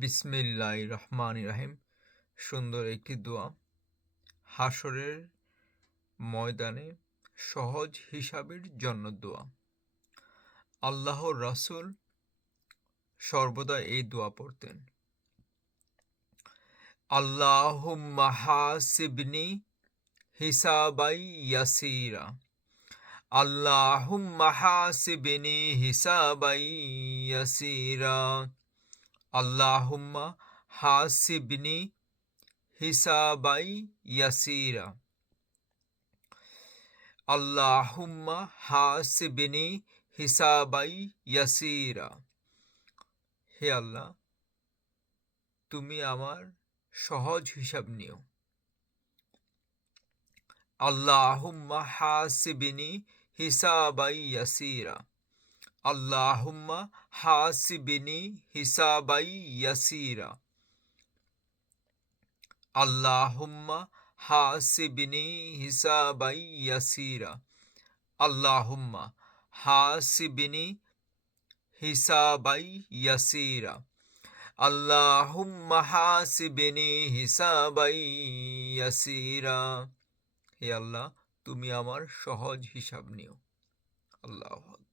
বিসমিল্লাহির রহমানির রহিম। সুন্দর একটি দোয়া। হাসরের ময়দানে সহজ হিসাবের জন্য দোয়া। আল্লাহর রাসূল সর্বদা এই দোয়া পড়তেন। আল্লাহুম্মা হাসিবনি হিসাবাই ইয়াসীরা। আল্লাহুম্মা হাসিবনি হিসাবাই ইয়াসীরা। আল্লাহুম্মা হাসিবনি হিসাবাই ইয়াসীরা। আল্লাহুম্মা হাসিবনি হিসাবাই ইয়াসীরা। হে আল্লাহ, তুমি আমার সহজ হিসাব নিও। আল্লাহুম্মা হাসিবনি হিসাবাই ইয়াসীরা। আল্লাহুম্মা হাসিবনি হিসাবাই ইয়াসীরা। আল্লাহুম্মা হাসিবনি হিসাবাই ইয়াসীরা। আল্লাহুম্মা হাসিবনি হিসাবাই ইয়াসীরা। আল্লাহুম্মা হাসিবনি হিসাবাই ইয়াসীরা। হে আল্লাহ, তুমি আমার সহজ হিসাব নিও। আল্লাহু আকবার।